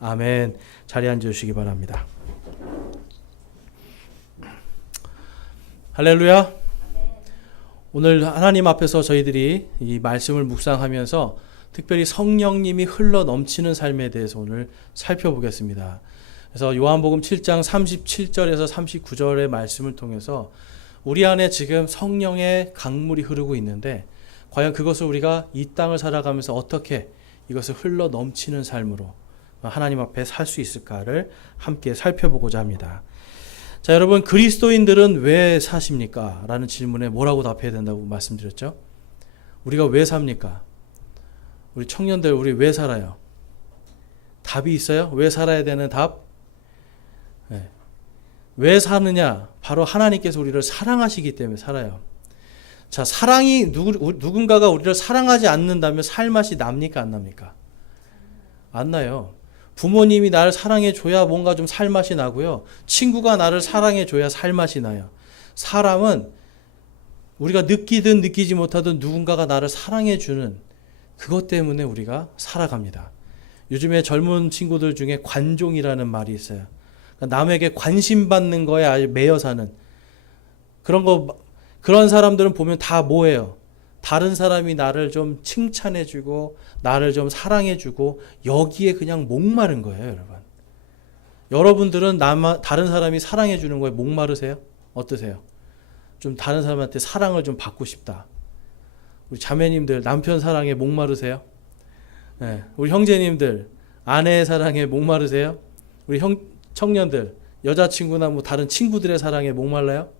아멘. 자리에 앉으시기 바랍니다. 할렐루야. 오늘 하나님 앞에서 저희들이 이 말씀을 묵상하면서 특별히 성령님이 흘러 넘치는 삶에 대해서 오늘 살펴보겠습니다. 그래서 요한복음 7장 37절에서 39절의 말씀을 통해서 우리 안에 지금 성령의 강물이 흐르고 있는데 과연 그것을 우리가 이 땅을 살아가면서 어떻게 이것을 흘러 넘치는 삶으로 하나님 앞에 살 수 있을까를 함께 살펴보고자 합니다. 자, 여러분, 그리스도인들은 왜 사십니까? 라는 질문에 뭐라고 답해야 된다고 말씀드렸죠? 우리가 왜 삽니까? 우리 청년들, 우리 왜 살아요? 답이 있어요? 왜 살아야 되는 답? 네. 왜 사느냐? 바로 하나님께서 우리를 사랑하시기 때문에 살아요. 자, 사랑이 누군가가 우리를 사랑하지 않는다면 살맛이 납니까? 안 납니까? 안 나요. 부모님이 나를 사랑해줘야 뭔가 좀 살맛이 나고요. 친구가 나를 사랑해줘야 살맛이 나요. 사람은 우리가 느끼든 느끼지 못하든 누군가가 나를 사랑해주는 그것 때문에 우리가 살아갑니다. 요즘에 젊은 친구들 중에 관종이라는 말이 있어요. 그러니까 남에게 관심 받는 거에 아주 매여 사는 그런 사람들은 보면 다 뭐예요? 다른 사람이 나를 좀 칭찬해주고 나를 좀 사랑해주고 여기에 그냥 목마른 거예요, 여러분. 여러분들은 다른 사람이 사랑해주는 거에 목마르세요? 어떠세요? 좀 다른 사람한테 사랑을 좀 받고 싶다. 우리 자매님들 남편 사랑에 목마르세요? 네. 우리 형제님들 아내의 사랑에 목마르세요? 우리 청년들 여자친구나 뭐 다른 친구들의 사랑에 목말라요?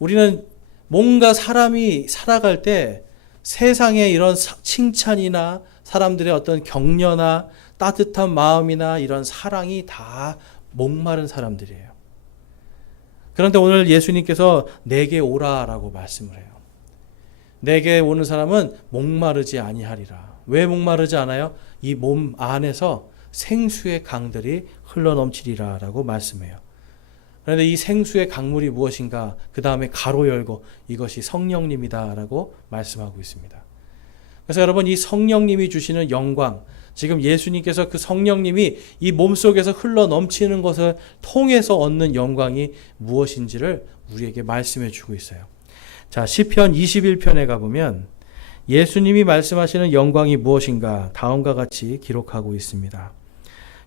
우리는 뭔가 사람이 살아갈 때 세상에 이런 칭찬이나 사람들의 어떤 격려나 따뜻한 마음이나 이런 사랑이 다 목마른 사람들이에요. 그런데 오늘 예수님께서 내게 오라라고 말씀을 해요. 내게 오는 사람은 목마르지 아니하리라. 왜 목마르지 않아요? 이 몸 안에서 생수의 강들이 흘러넘치리라 라고 말씀해요. 그런데 이 생수의 강물이 무엇인가? 그 다음에 가로 열고 이것이 성령님이다 라고 말씀하고 있습니다. 그래서 여러분, 이 성령님이 주시는 영광, 지금 예수님께서 그 성령님이 이 몸속에서 흘러 넘치는 것을 통해서 얻는 영광이 무엇인지를 우리에게 말씀해 주고 있어요. 자, 시편 21편에 가보면 예수님이 말씀하시는 영광이 무엇인가 다음과 같이 기록하고 있습니다.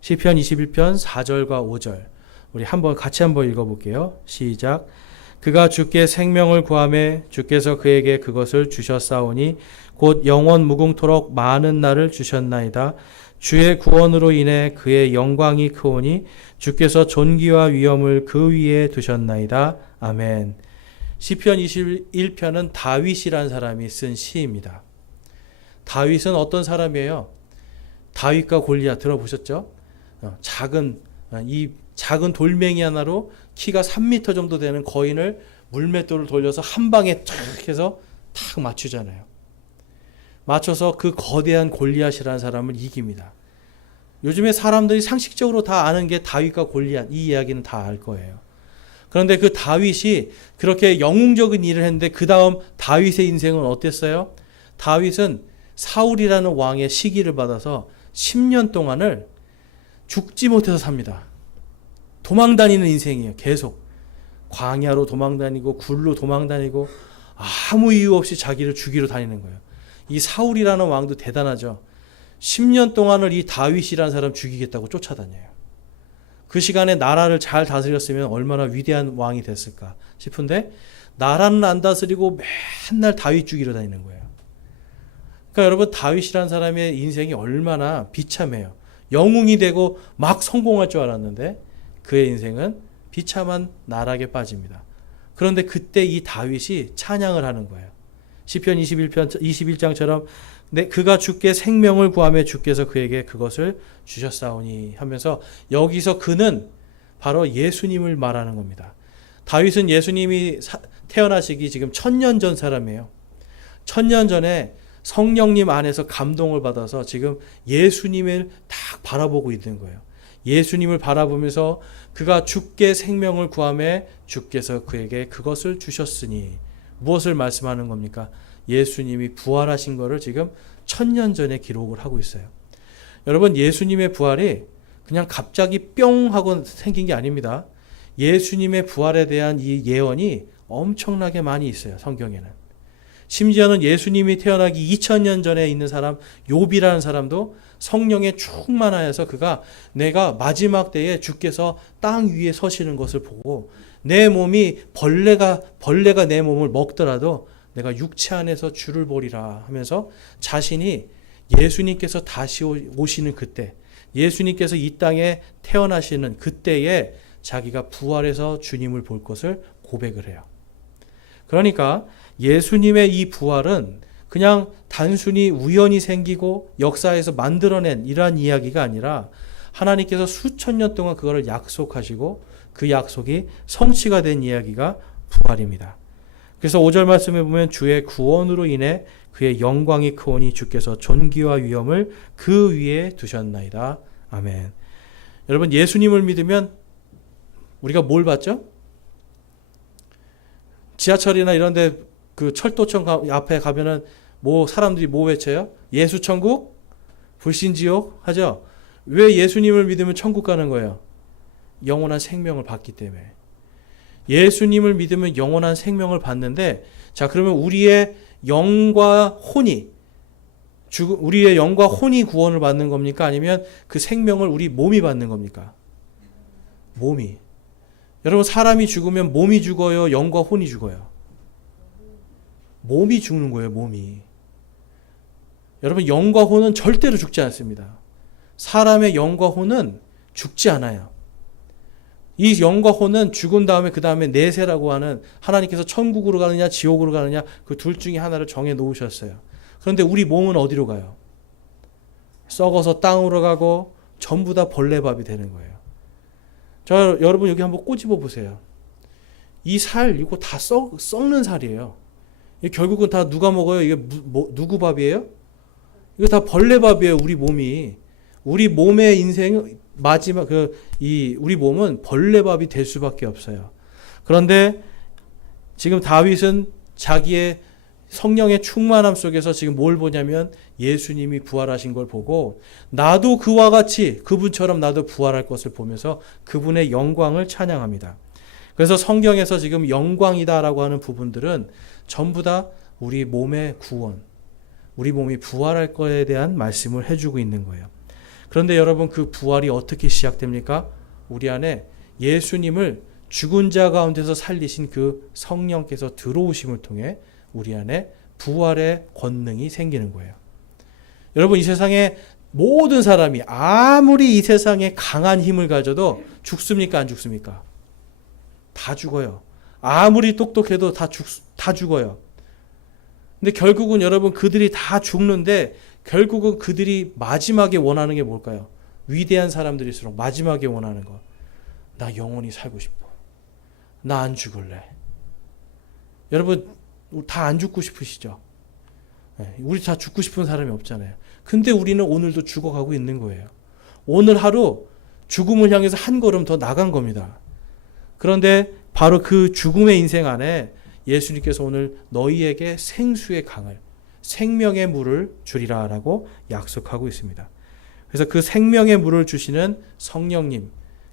시편 21편 4절과 5절 우리 같이 한번 읽어볼게요. 시작. 그가 주께 생명을 구하매 주께서 그에게 그것을 주셨사오니 곧 영원 무궁토록 많은 날을 주셨나이다. 주의 구원으로 인해 그의 영광이 크오니 주께서 존귀와 위엄을 그 위에 두셨나이다. 아멘. 시편 21편은 다윗이라는 사람이 쓴 시입니다. 다윗은 어떤 사람이에요? 다윗과 골리앗 들어보셨죠? 작은 돌멩이 하나로 키가 3m 정도 되는 거인을 물맷돌을 돌려서 한 방에 탁 해서 탁 맞추잖아요. 맞춰서 그 거대한 골리앗이라는 사람을 이깁니다. 요즘에 사람들이 상식적으로 다 아는 게 다윗과 골리앗, 이 이야기는 다 알 거예요. 그런데 그 다윗이 그렇게 영웅적인 일을 했는데 그 다음 다윗의 인생은 어땠어요? 다윗은 사울이라는 왕의 시기를 받아서 10년 동안을 죽지 못해서 삽니다. 도망다니는 인생이에요. 계속 광야로 도망다니고 굴로 도망다니고 아무 이유 없이 자기를 죽이러 다니는 거예요. 이 사울이라는 왕도 대단하죠. 10년 동안을 이 다윗이라는 사람 죽이겠다고 쫓아다녀요. 그 시간에 나라를 잘 다스렸으면 얼마나 위대한 왕이 됐을까 싶은데 나라는 안 다스리고 맨날 다윗 죽이러 다니는 거예요. 그러니까 여러분, 다윗이라는 사람의 인생이 얼마나 비참해요. 영웅이 되고 막 성공할 줄 알았는데 그의 인생은 비참한 나락에 빠집니다. 그런데 그때 이 다윗이 찬양을 하는 거예요. 시편 21장처럼 그가 주께 생명을 구하며 주께서 그에게 그것을 주셨사오니 하면서 여기서 그는 바로 예수님을 말하는 겁니다. 다윗은 예수님이 태어나시기 지금 1000년 전 사람이에요. 1000년 전에 성령님 안에서 감동을 받아서 지금 예수님을 딱 바라보고 있는 거예요. 예수님을 바라보면서 그가 주께 생명을 구하며 주께서 그에게 그것을 주셨으니 무엇을 말씀하는 겁니까? 예수님이 부활하신 것을 지금 1000년 전에 기록을 하고 있어요. 여러분, 예수님의 부활이 그냥 갑자기 뿅 하고 생긴 게 아닙니다. 예수님의 부활에 대한 이 예언이 엄청나게 많이 있어요, 성경에는. 심지어는 예수님이 태어나기 2000년 전에 있는 사람, 욥이라는 사람도 성령에 충만하여서 그가 내가 마지막 때에 주께서 땅 위에 서시는 것을 보고 내 몸이 벌레가 내 몸을 먹더라도 내가 육체 안에서 주를 보리라 하면서 자신이 예수님께서 다시 오시는 그때, 예수님께서 이 땅에 태어나시는 그때에 자기가 부활해서 주님을 볼 것을 고백을 해요. 그러니까 예수님의 이 부활은 그냥 단순히 우연히 생기고 역사에서 만들어낸 이러한 이야기가 아니라 하나님께서 수천 년 동안 그거를 약속하시고 그 약속이 성취가 된 이야기가 부활입니다. 그래서 5절 말씀에 보면 주의 구원으로 인해 그의 영광이 크오니 주께서 존귀와 위엄을 그 위에 두셨나이다. 아멘. 여러분, 예수님을 믿으면 우리가 뭘 받죠? 지하철이나 이런 데 그 철도청 앞에 가면은 사람들이 뭐 외쳐요? 예수 천국? 불신 지옥? 하죠? 왜 예수님을 믿으면 천국 가는 거예요? 영원한 생명을 받기 때문에. 예수님을 믿으면 영원한 생명을 받는데, 자, 그러면 우리의 영과 혼이 구원을 받는 겁니까? 아니면 그 생명을 우리 몸이 받는 겁니까? 몸이. 여러분, 사람이 죽으면 몸이 죽어요? 영과 혼이 죽어요? 몸이 죽는 거예요, 몸이. 여러분, 영과 혼은 절대로 죽지 않습니다. 사람의 영과 혼은 죽지 않아요. 이 영과 혼은 죽은 다음에 그 다음에 내세라고 하는 하나님께서 천국으로 가느냐 지옥으로 가느냐 그 둘 중에 하나를 정해 놓으셨어요. 그런데 우리 몸은 어디로 가요? 썩어서 땅으로 가고 전부 다 벌레밥이 되는 거예요. 자, 여러분 여기 한번 꼬집어 보세요. 이 살 이거 다 썩는 살이에요. 결국은 다 누가 먹어요? 이게 누구 밥이에요? 이거 다 벌레밥이에요. 우리 몸이. 우리 몸의 인생 마지막 우리 몸은 벌레밥이 될 수밖에 없어요. 그런데 지금 다윗은 자기의 성령의 충만함 속에서 지금 뭘 보냐면 예수님이 부활하신 걸 보고 나도 그와 같이 그분처럼 나도 부활할 것을 보면서 그분의 영광을 찬양합니다. 그래서 성경에서 지금 영광이다라고 하는 부분들은 전부 다 우리 몸의 구원, 우리 몸이 부활할 것에 대한 말씀을 해주고 있는 거예요. 그런데 여러분, 그 부활이 어떻게 시작됩니까? 우리 안에 예수님을 죽은 자 가운데서 살리신 그 성령께서 들어오심을 통해 우리 안에 부활의 권능이 생기는 거예요. 여러분, 이 세상에 모든 사람이 아무리 이 세상에 강한 힘을 가져도 죽습니까? 안 죽습니까? 다 죽어요. 아무리 똑똑해도 다 죽어요. 근데 결국은 여러분, 그들이 다 죽는데 결국은 그들이 마지막에 원하는 게 뭘까요? 위대한 사람들일수록 마지막에 원하는 거. 나 영원히 살고 싶어. 나 안 죽을래. 여러분, 다 안 죽고 싶으시죠? 우리 다 죽고 싶은 사람이 없잖아요. 근데 우리는 오늘도 죽어가고 있는 거예요. 오늘 하루 죽음을 향해서 한 걸음 더 나간 겁니다. 그런데 바로 그 죽음의 인생 안에 예수님께서 오늘 너희에게 생수의 강을, 생명의 물을 주리라 라고 약속하고 있습니다. 그래서 그 생명의 물을 주시는 성령님,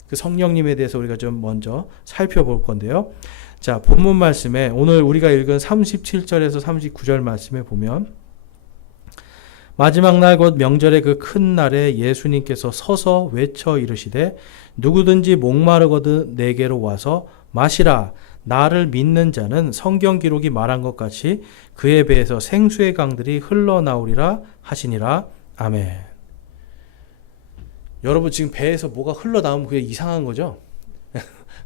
그 성령님에 대해서 우리가 좀 먼저 살펴볼 건데요. 자, 본문 말씀에 오늘 우리가 읽은 37절에서 39절 말씀에 보면 마지막 날 곧 명절의 그 큰 날에 예수님께서 서서 외쳐 이르시되 누구든지 목마르거든 내게로 와서 마시라. 나를 믿는 자는 성경 기록이 말한 것 같이 그의 배에서 생수의 강들이 흘러나오리라 하시니라. 아멘. 여러분, 지금 배에서 뭐가 흘러나오면 그게 이상한 거죠?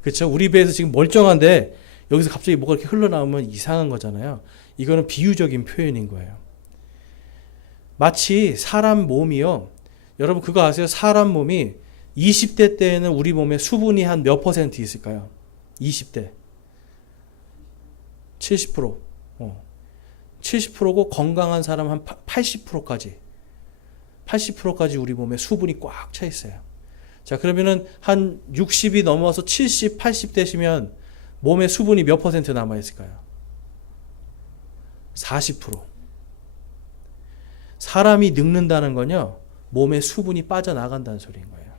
그렇죠? 우리 배에서 지금 멀쩡한데 여기서 갑자기 뭐가 이렇게 흘러나오면 이상한 거잖아요. 이거는 비유적인 표현인 거예요. 마치 사람 몸이요. 여러분 그거 아세요? 사람 몸이 20대 때에는 우리 몸에 수분이 한 몇 퍼센트 있을까요? 20대. 70%. 70%고 건강한 사람 한 80%까지. 80%까지 우리 몸에 수분이 꽉 차 있어요. 자, 그러면은 한 60이 넘어서 70, 80 되시면 몸에 수분이 몇 퍼센트 남아 있을까요? 40%. 사람이 늙는다는 건요, 몸에 수분이 빠져나간다는 소리인 거예요.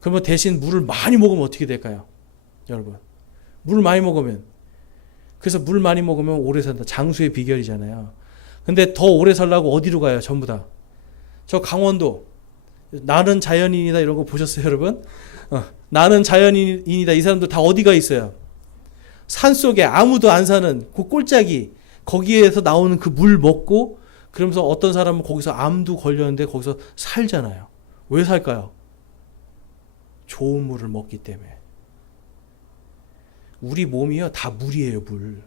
그러면 대신 물을 많이 먹으면 어떻게 될까요? 여러분, 물을 많이 먹으면, 그래서 물 많이 먹으면 오래 산다. 장수의 비결이잖아요. 근데 더 오래 살려고 어디로 가요? 전부 다. 저 강원도, 나는 자연인이다 이런 거 보셨어요, 여러분? 나는 자연인이다. 이 사람들 다 어디가 있어요? 산속에 아무도 안 사는 그 꼴짝이, 거기에서 나오는 그 물 먹고, 그러면서 어떤 사람은 거기서 암도 걸렸는데 거기서 살잖아요. 왜 살까요? 좋은 물을 먹기 때문에. 우리 몸이요, 다 물이에요, 물.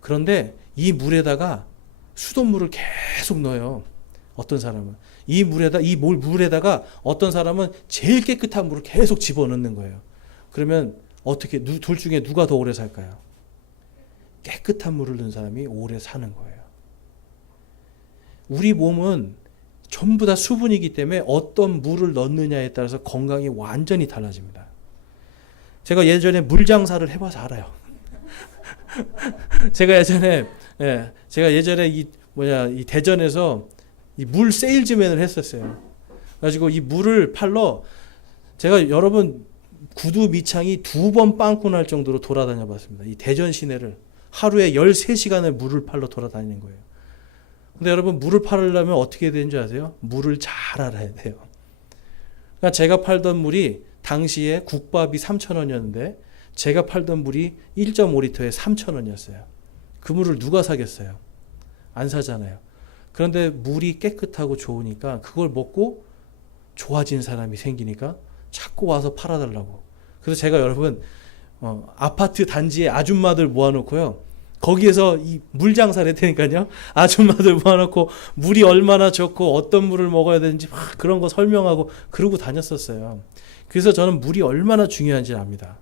그런데 이 물에다가 수돗물을 계속 넣어요. 어떤 사람은. 이 물에다가 어떤 사람은 제일 깨끗한 물을 계속 집어넣는 거예요. 그러면 어떻게, 둘 중에 누가 더 오래 살까요? 깨끗한 물을 넣은 사람이 오래 사는 거예요. 우리 몸은 전부 다 수분이기 때문에 어떤 물을 넣느냐에 따라서 건강이 완전히 달라집니다. 제가 예전에 물 장사를 해봐서 알아요. 제가 예전에 이 대전에서 이 물 세일즈맨을 했었어요. 그래가지고 이 물을 팔러 제가 여러분 구두 밑창이 2번 빵꾸 날 정도로 돌아다녀 봤습니다. 이 대전 시내를 하루에 13시간을 물을 팔러 돌아다니는 거예요. 근데 여러분, 물을 팔으려면 어떻게 해야 되는지 아세요? 물을 잘 알아야 돼요. 그러니까 제가 팔던 물이 당시에 국밥이 3,000원이었는데 제가 팔던 물이 1.5리터에 3,000원이었어요. 그 물을 누가 사겠어요? 안 사잖아요. 그런데 물이 깨끗하고 좋으니까 그걸 먹고 좋아진 사람이 생기니까 자꾸 와서 팔아달라고. 그래서 제가 여러분 아파트 단지에 아줌마들 모아놓고요. 거기에서 이 물 장사를 했다니까요. 아줌마들 모아놓고 물이 얼마나 좋고 어떤 물을 먹어야 되는지 막 그런 거 설명하고 그러고 다녔었어요. 그래서 저는 물이 얼마나 중요한지 압니다.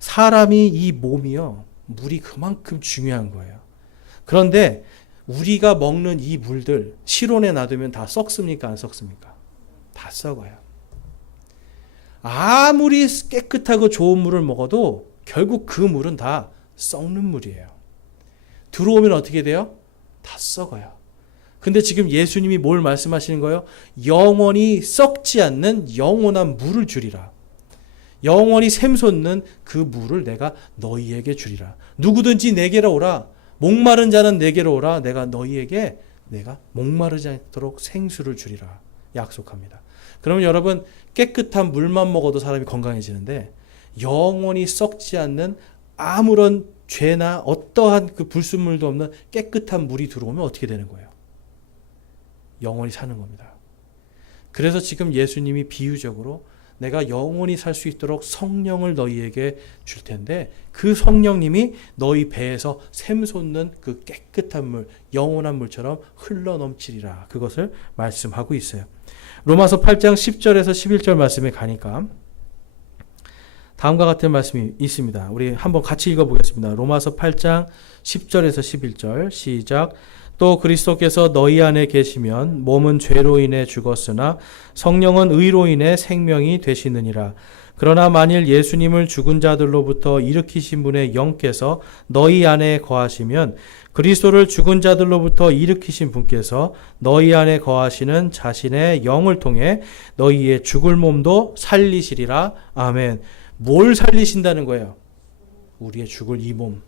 사람이 이 몸이요, 물이 그만큼 중요한 거예요. 그런데 우리가 먹는 이 물들 실온에 놔두면 다 썩습니까? 안 썩습니까? 다 썩어요. 아무리 깨끗하고 좋은 물을 먹어도 결국 그 물은 다 썩는 물이에요. 들어오면 어떻게 돼요? 다 썩어요. 근데 지금 예수님이 뭘 말씀하시는 거예요? 영원히 썩지 않는 영원한 물을 주리라. 영원히 샘솟는 그 물을 내가 너희에게 주리라. 누구든지 내게로 오라. 목마른 자는 내게로 오라. 내가 너희에게 내가 목마르지 않도록 생수를 주리라. 약속합니다. 그러면 여러분, 깨끗한 물만 먹어도 사람이 건강해지는데 영원히 썩지 않는 아무런 죄나 어떠한 그 불순물도 없는 깨끗한 물이 들어오면 어떻게 되는 거예요? 영원히 사는 겁니다. 그래서 지금 예수님이 비유적으로 내가 영원히 살 수 있도록 성령을 너희에게 줄 텐데 그 성령님이 너희 배에서 샘솟는 그 깨끗한 물, 영원한 물처럼 흘러넘치리라. 그것을 말씀하고 있어요. 로마서 8장 10절에서 11절 말씀에 가니까 다음과 같은 말씀이 있습니다. 우리 한번 같이 읽어보겠습니다. 로마서 8장 10절에서 11절 시작. 또 그리스도께서 너희 안에 계시면 몸은 죄로 인해 죽었으나 성령은 의로 인해 생명이 되시느니라. 그러나 만일 예수님을 죽은 자들로부터 일으키신 분의 영께서 너희 안에 거하시면 그리스도를 죽은 자들로부터 일으키신 분께서 너희 안에 거하시는 자신의 영을 통해 너희의 죽을 몸도 살리시리라. 아멘. 뭘 살리신다는 거예요? 우리의 죽을 이 몸.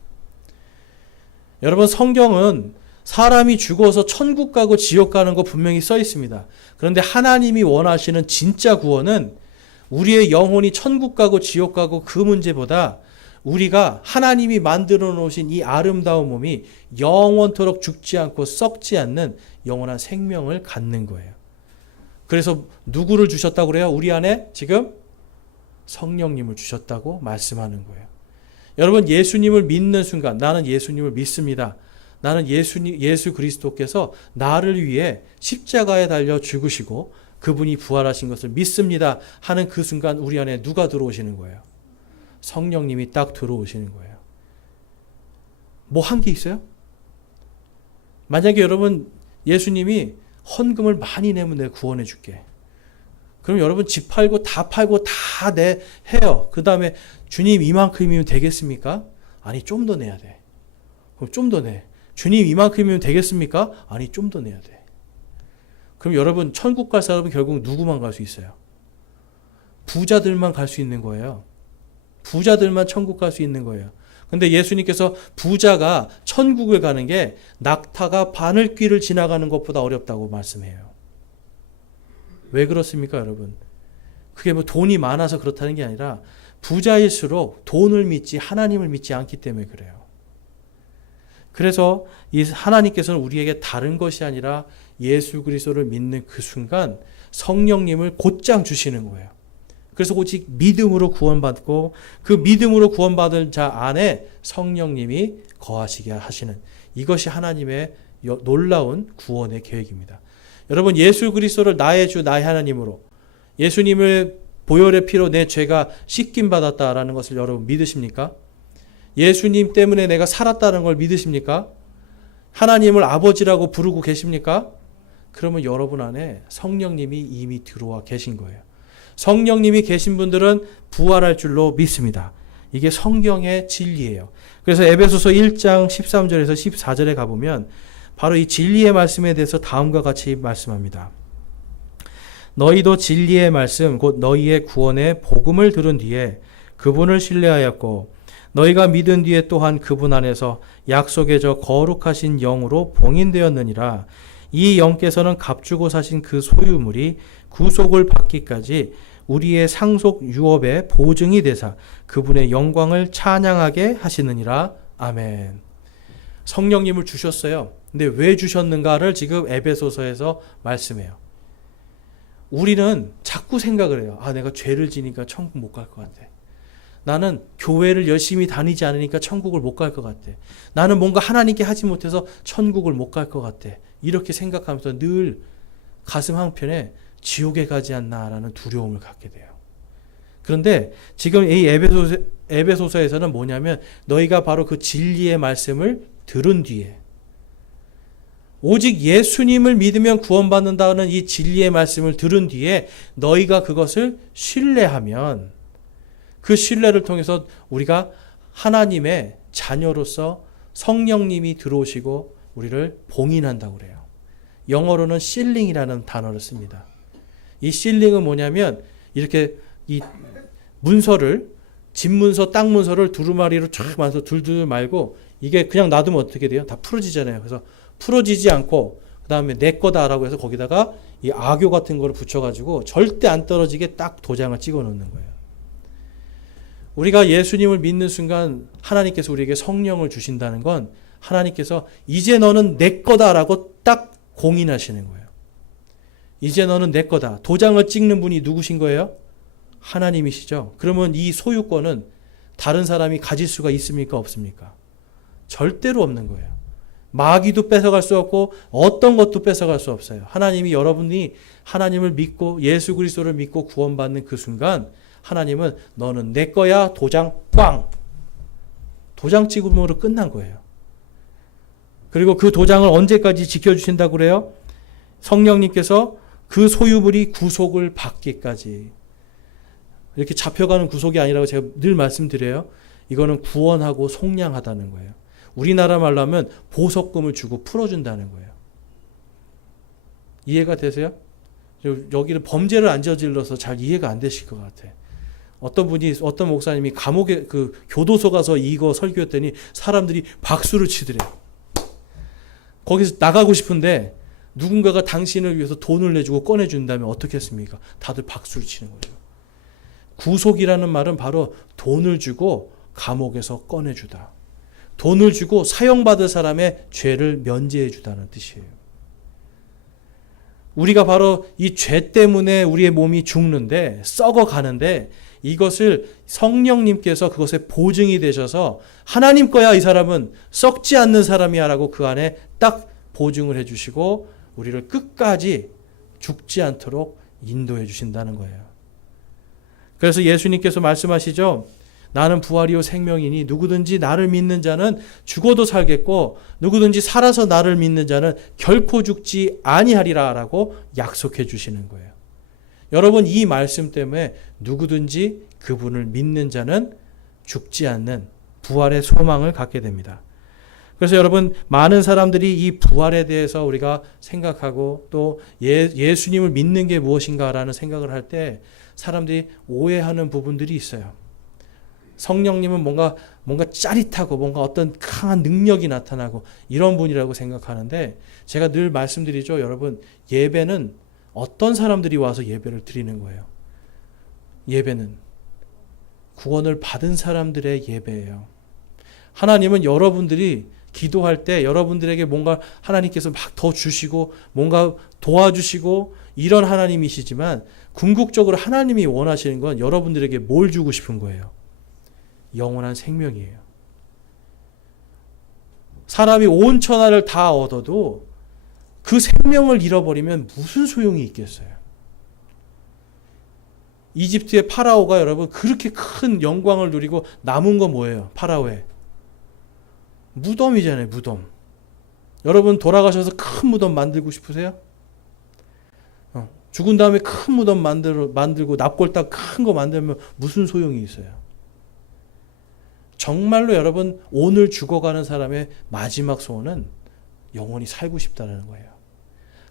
여러분, 성경은 사람이 죽어서 천국 가고 지옥 가는 거 분명히 써 있습니다. 그런데 하나님이 원하시는 진짜 구원은 우리의 영혼이 천국 가고 지옥 가고 그 문제보다 우리가 하나님이 만들어 놓으신 이 아름다운 몸이 영원토록 죽지 않고 썩지 않는 영원한 생명을 갖는 거예요. 그래서 누구를 주셨다고 그래요? 우리 안에 지금 성령님을 주셨다고 말씀하는 거예요. 여러분, 예수님을 믿는 순간 나는 예수님을 믿습니다. 나는 예수 그리스도께서 나를 위해 십자가에 달려 죽으시고 그분이 부활하신 것을 믿습니다 하는 그 순간 우리 안에 누가 들어오시는 거예요? 성령님이 딱 들어오시는 거예요. 뭐 한 게 있어요? 만약에 여러분 예수님이 헌금을 많이 내면 내가 구원해 줄게. 그럼 여러분 집 팔고 다 해요. 그 다음에 주님 이만큼이면 되겠습니까? 아니, 좀 더 내야 돼. 그럼 좀 더 내. 주님 이만큼이면 되겠습니까? 아니, 좀 더 내야 돼. 그럼 여러분 천국 갈 사람은 결국 누구만 갈 수 있어요? 부자들만 갈 수 있는 거예요. 부자들만 천국 갈 수 있는 거예요. 근데 예수님께서 부자가 천국을 가는 게 낙타가 바늘귀를 지나가는 것보다 어렵다고 말씀해요. 왜 그렇습니까, 여러분? 그게 뭐 돈이 많아서 그렇다는 게 아니라 부자일수록 돈을 믿지 하나님을 믿지 않기 때문에 그래요. 그래서 이 하나님께서는 우리에게 다른 것이 아니라 예수 그리스도를 믿는 그 순간 성령님을 곧장 주시는 거예요. 그래서 오직 믿음으로 구원받고 그 믿음으로 구원받은 자 안에 성령님이 거하시게 하시는 이것이 하나님의 놀라운 구원의 계획입니다. 여러분 예수 그리스도를 나의 주 나의 하나님으로 예수님을 보혈의 피로 내 죄가 씻김 받았다라는 것을 여러분 믿으십니까? 예수님 때문에 내가 살았다는 걸 믿으십니까? 하나님을 아버지라고 부르고 계십니까? 그러면 여러분 안에 성령님이 이미 들어와 계신 거예요. 성령님이 계신 분들은 부활할 줄로 믿습니다. 이게 성경의 진리예요. 그래서 에베소서 1장 13절에서 14절에 가보면 바로 이 진리의 말씀에 대해서 다음과 같이 말씀합니다. 너희도 진리의 말씀 곧 너희의 구원의 복음을 들은 뒤에 그분을 신뢰하였고 너희가 믿은 뒤에 또한 그분 안에서 약속의 저 거룩하신 영으로 봉인되었느니라. 이 영께서는 값주고 사신 그 소유물이 구속을 받기까지 우리의 상속 유업의 보증이 되사 그분의 영광을 찬양하게 하시느니라. 아멘. 성령님을 주셨어요. 근데 왜 주셨는가를 지금 에베소서에서 말씀해요. 우리는 자꾸 생각을 해요. 아, 내가 죄를 지니까 천국 못 갈 것 같아. 나는 교회를 열심히 다니지 않으니까 천국을 못 갈 것 같아. 나는 뭔가 하나님께 하지 못해서 천국을 못 갈 것 같아. 이렇게 생각하면서 늘 가슴 한편에 지옥에 가지 않나라는 두려움을 갖게 돼요. 그런데 지금 이 에베소서에서는 뭐냐면 너희가 바로 그 진리의 말씀을 들은 뒤에 오직 예수님을 믿으면 구원받는다는 이 진리의 말씀을 들은 뒤에 너희가 그것을 신뢰하면 그 신뢰를 통해서 우리가 하나님의 자녀로서 성령님이 들어오시고 우리를 봉인한다고 그래요. 영어로는 실링이라는 단어를 씁니다. 이 실링은 뭐냐면 이렇게 이 문서를 집문서, 땅문서를 두루마리로 쫙 만서 둘둘 말고 이게 그냥 놔두면 어떻게 돼요? 다 풀어지잖아요. 그래서 풀어지지 않고 그 다음에 내 거다라고 해서 거기다가 이 악교 같은 거를 붙여가지고 절대 안 떨어지게 딱 도장을 찍어 놓는 거예요. 우리가 예수님을 믿는 순간 하나님께서 우리에게 성령을 주신다는 건 하나님께서 이제 너는 내 거다라고 딱 공인하시는 거예요. 이제 너는 내 거다. 도장을 찍는 분이 누구신 거예요? 하나님이시죠. 그러면 이 소유권은 다른 사람이 가질 수가 있습니까? 없습니까? 절대로 없는 거예요. 마귀도 뺏어갈 수 없고 어떤 것도 뺏어갈 수 없어요. 하나님이 여러분이 하나님을 믿고 예수 그리스도를 믿고 구원받는 그 순간 하나님은 너는 내 거야 도장 꽝! 도장 찍음으로 끝난 거예요. 그리고 그 도장을 언제까지 지켜주신다고 그래요? 성령님께서 그 소유물이 구속을 받기까지. 이렇게 잡혀가는 구속이 아니라고 제가 늘 말씀드려요. 이거는 구원하고 속량하다는 거예요. 우리나라 말로 하면 보석금을 주고 풀어준다는 거예요. 이해가 되세요? 여기는 범죄를 안 저질러서 잘 이해가 안 되실 것 같아. 어떤 목사님이 감옥에 그 교도소 가서 이거 설교했더니 사람들이 박수를 치더래요. 거기서 나가고 싶은데 누군가가 당신을 위해서 돈을 내주고 꺼내준다면 어떻게 했습니까? 다들 박수를 치는 거죠. 구속이라는 말은 바로 돈을 주고 감옥에서 꺼내주다. 돈을 주고 사형받을 사람의 죄를 면제해 주다는 뜻이에요. 우리가 바로 이 죄 때문에 우리의 몸이 죽는데 썩어가는데 이것을 성령님께서 그것에 보증이 되셔서 하나님 거야 이 사람은 썩지 않는 사람이야 라고 그 안에 딱 보증을 해주시고 우리를 끝까지 죽지 않도록 인도해 주신다는 거예요. 그래서 예수님께서 말씀하시죠. 나는 부활이요 생명이니 누구든지 나를 믿는 자는 죽어도 살겠고 누구든지 살아서 나를 믿는 자는 결코 죽지 아니하리라 라고 약속해 주시는 거예요. 여러분 이 말씀 때문에 누구든지 그분을 믿는 자는 죽지 않는 부활의 소망을 갖게 됩니다. 그래서 여러분, 많은 사람들이 이 부활에 대해서 우리가 생각하고 또 예수님을 믿는 게 무엇인가라는 생각을 할 때 사람들이 오해하는 부분들이 있어요. 성령님은 뭔가 짜릿하고 뭔가 어떤 강한 능력이 나타나고 이런 분이라고 생각하는데, 제가 늘 말씀드리죠. 여러분, 예배는 어떤 사람들이 와서 예배를 드리는 거예요. 예배는 구원을 받은 사람들의 예배예요. 하나님은 여러분들이 기도할 때 여러분들에게 뭔가 하나님께서 막 더 주시고 뭔가 도와주시고 이런 하나님이시지만, 궁극적으로 하나님이 원하시는 건 여러분들에게 뭘 주고 싶은 거예요? 영원한 생명이에요. 사람이 온 천하를 다 얻어도 그 생명을 잃어버리면 무슨 소용이 있겠어요? 이집트의 파라오가 여러분 그렇게 큰 영광을 누리고 남은 건 뭐예요? 파라오에 무덤이잖아요. 무덤. 여러분 돌아가셔서 큰 무덤 만들고 싶으세요? 죽은 다음에 큰 무덤 만들고 납골당 큰 거 만들면 무슨 소용이 있어요? 정말로 여러분, 오늘 죽어가는 사람의 마지막 소원은 영원히 살고 싶다는 거예요.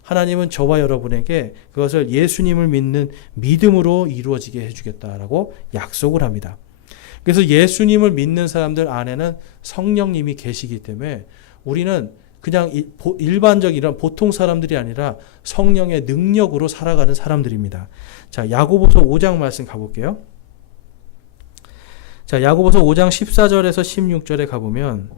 하나님은 저와 여러분에게 그것을 예수님을 믿는 믿음으로 이루어지게 해주겠다라고 약속을 합니다. 그래서 예수님을 믿는 사람들 안에는 성령님이 계시기 때문에 우리는 그냥 일반적인 이런 보통 사람들이 아니라 성령의 능력으로 살아가는 사람들입니다. 자, 야고보서 5장 말씀 가볼게요. 자, 야고보서 5장 14절에서 16절에 가보면,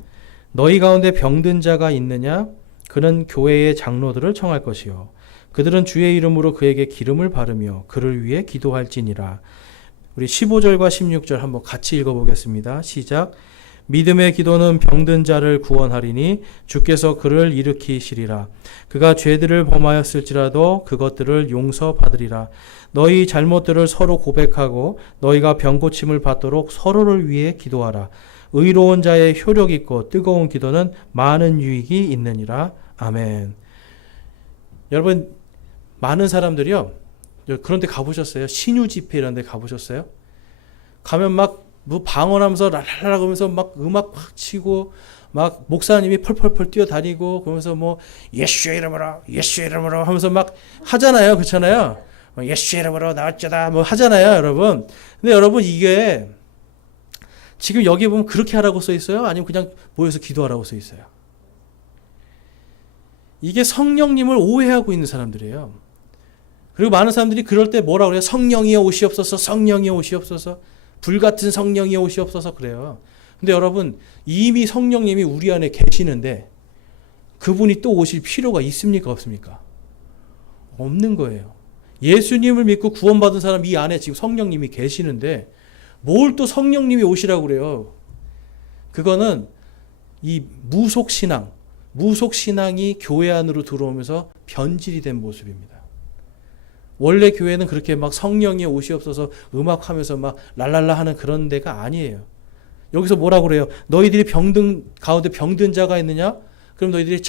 너희 가운데 병든 자가 있느냐? 그는 교회의 장로들을 청할 것이요, 그들은 주의 이름으로 그에게 기름을 바르며 그를 위해 기도할지니라. 우리 15절과 16절 한번 같이 읽어보겠습니다. 시작. 믿음의 기도는 병든 자를 구원하리니 주께서 그를 일으키시리라. 그가 죄들을 범하였을지라도 그것들을 용서받으리라. 너희 잘못들을 서로 고백하고 너희가 병고침을 받도록 서로를 위해 기도하라. 의로운 자의 효력 있고 뜨거운 기도는 많은 유익이 있느니라. 아멘. 여러분, 많은 사람들이요, 그런 데 가보셨어요? 신유 집회 이런 데 가보셨어요? 가면 막 뭐 방언하면서 랄랄라 그러면서 막 음악 확 치고 막 목사님이 펄펄펄 뛰어다니고 그러면서 뭐 예수의 이름으로 예수의 이름으로 하면서 막 하잖아요. 그렇잖아요. 예수의 이름으로 나왔자다 뭐 하잖아요, 여러분. 근데 여러분, 이게 지금 여기 보면 그렇게 하라고 써 있어요? 아니면 그냥 모여서 기도하라고 써 있어요? 이게 성령님을 오해하고 있는 사람들이에요. 그리고 많은 사람들이 그럴 때 뭐라고 그래요? 성령이여 오시옵소서, 성령이여 오시옵소서, 불같은 성령이여 오시옵소서 그래요. 근데 여러분, 이미 성령님이 우리 안에 계시는데 그분이 또 오실 필요가 있습니까? 없습니까? 없는 거예요. 예수님을 믿고 구원받은 사람 이 안에 지금 성령님이 계시는데 뭘 또 성령님이 오시라고 그래요? 그거는 이 무속신앙이 교회 안으로 들어오면서 변질이 된 모습입니다. 원래 교회는 그렇게 막 성령이 오시옵소서 음악하면서 막 랄랄라 하는 그런 데가 아니에요. 여기서 뭐라고 그래요? 너희들이 가운데 병든 자가 있느냐? 그럼 너희들이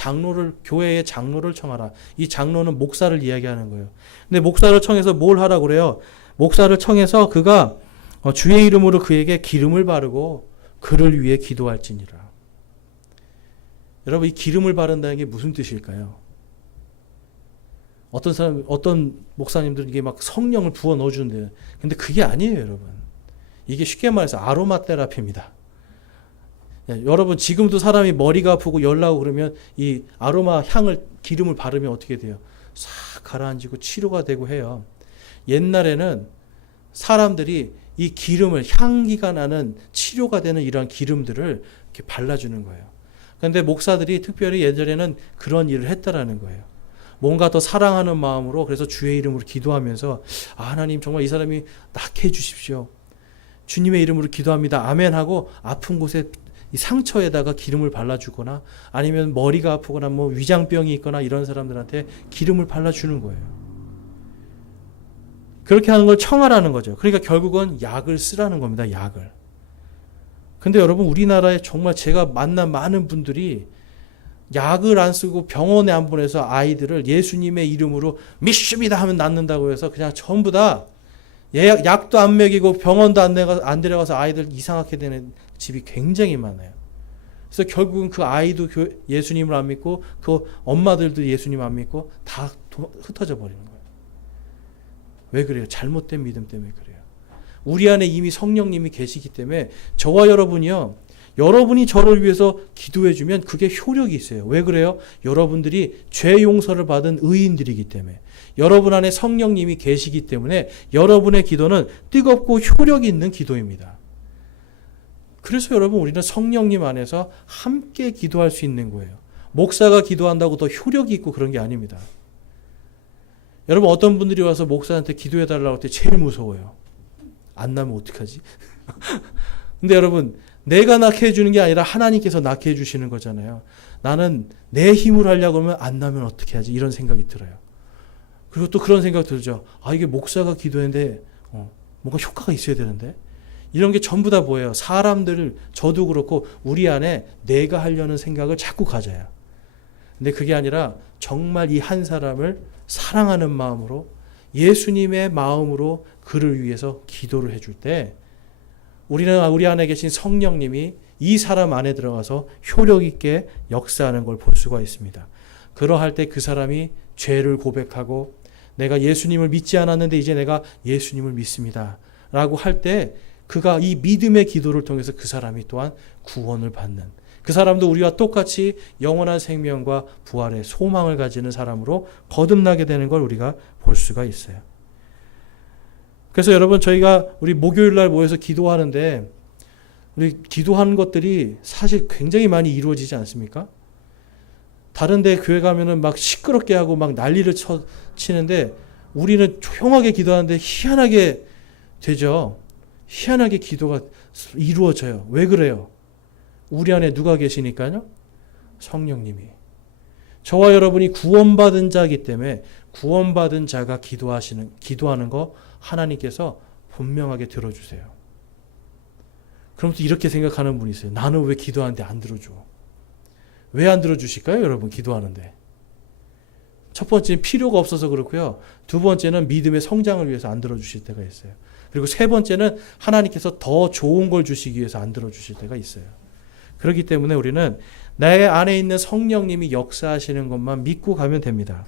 교회의 장로를 청하라. 이 장로는 목사를 이야기하는 거예요. 근데 목사를 청해서 뭘 하라고 그래요? 목사를 청해서 그가 주의 이름으로 그에게 기름을 바르고 그를 위해 기도할지니라. 여러분, 이 기름을 바른다는 게 무슨 뜻일까요? 어떤 목사님들은 이게 막 성령을 부어 넣어주는데, 근데 그게 아니에요, 여러분. 이게 쉽게 말해서 아로마 테라피입니다. 여러분, 지금도 사람이 머리가 아프고 열 나고 그러면 이 아로마 기름을 바르면 어떻게 돼요? 싹 가라앉고 치료가 되고 해요. 옛날에는 사람들이 이 기름을, 향기가 나는 치료가 되는 이런 기름들을 이렇게 발라주는 거예요. 그런데 목사들이 특별히 예전에는 그런 일을 했다라는 거예요. 뭔가 더 사랑하는 마음으로, 그래서 주의 이름으로 기도하면서, 하나님 정말 이 사람이 낫게 해주십시오. 주님의 이름으로 기도합니다. 아멘 하고 아픈 곳에 이 상처에다가 기름을 발라주거나, 아니면 머리가 아프거나 뭐 위장병이 있거나 이런 사람들한테 기름을 발라주는 거예요. 그렇게 하는 걸 청하라는 거죠. 그러니까 결국은 약을 쓰라는 겁니다. 약을. 근데 여러분, 우리나라에 정말 제가 만난 많은 분들이 약을 안 쓰고 병원에 안 보내서 아이들을 예수님의 이름으로 믿습니다 하면 낫는다고 해서 그냥 전부 다 약도 안 먹이고 병원도 안 데려가서 아이들 이상하게 되는 집이 굉장히 많아요. 그래서 결국은 그 아이도 예수님을 안 믿고 그 엄마들도 예수님 안 믿고 다 흩어져 버리는 거예요. 왜 그래요? 잘못된 믿음 때문에 그래요. 우리 안에 이미 성령님이 계시기 때문에 저와 여러분이요. 여러분이 저를 위해서 기도해 주면 그게 효력이 있어요. 왜 그래요? 여러분들이 죄 용서를 받은 의인들이기 때문에. 여러분 안에 성령님이 계시기 때문에 여러분의 기도는 뜨겁고 효력이 있는 기도입니다. 그래서 여러분 우리는 성령님 안에서 함께 기도할 수 있는 거예요. 목사가 기도한다고 더 효력이 있고 그런 게 아닙니다. 여러분 어떤 분들이 와서 목사한테 기도해 달라고 할 때 제일 무서워요. 안 나면 어떡하지? 근데 여러분 내가 낳게 해주는 게 아니라 하나님께서 낳게 해주시는 거잖아요. 나는 내 힘으로 하려고 하면 안 나면 어떻게 하지? 이런 생각이 들어요. 그리고 또 그런 생각 들죠. 아 이게 목사가 기도했는데 뭔가 효과가 있어야 되는데 이런 게 전부 다 뭐예요? 사람들을 저도 그렇고 우리 안에 내가 하려는 생각을 자꾸 가져요. 근데 그게 아니라 정말 이 한 사람을 사랑하는 마음으로 예수님의 마음으로 그를 위해서 기도를 해줄 때 우리는 우리 안에 계신 성령님이 이 사람 안에 들어가서 효력 있게 역사하는 걸 볼 수가 있습니다. 그러할 때 그 사람이 죄를 고백하고 내가 예수님을 믿지 않았는데 이제 내가 예수님을 믿습니다. 라고 할 때 그가 이 믿음의 기도를 통해서 그 사람이 또한 구원을 받는 그 사람도 우리와 똑같이 영원한 생명과 부활의 소망을 가지는 사람으로 거듭나게 되는 걸 우리가 볼 수가 있어요. 그래서 여러분 저희가 우리 목요일 날 모여서 기도하는데 우리 기도하는 것들이 사실 굉장히 많이 이루어지지 않습니까? 다른 데 교회 가면은 막 시끄럽게 하고 막 난리를 치는데 우리는 조용하게 기도하는데 희한하게 되죠. 희한하게 기도가 이루어져요. 왜 그래요? 우리 안에 누가 계시니까요? 성령님이. 저와 여러분이 구원받은 자이기 때문에 구원받은 자가 기도하는 거 하나님께서 분명하게 들어주세요. 그럼 또 이렇게 생각하는 분이 있어요. 나는 왜 기도하는데 안 들어줘? 왜 안 들어주실까요? 여러분 기도하는데. 첫 번째는 필요가 없어서 그렇고요. 두 번째는 믿음의 성장을 위해서 안 들어주실 때가 있어요. 그리고 세 번째는 하나님께서 더 좋은 걸 주시기 위해서 안 들어주실 때가 있어요. 그렇기 때문에 우리는 내 안에 있는 성령님이 역사하시는 것만 믿고 가면 됩니다.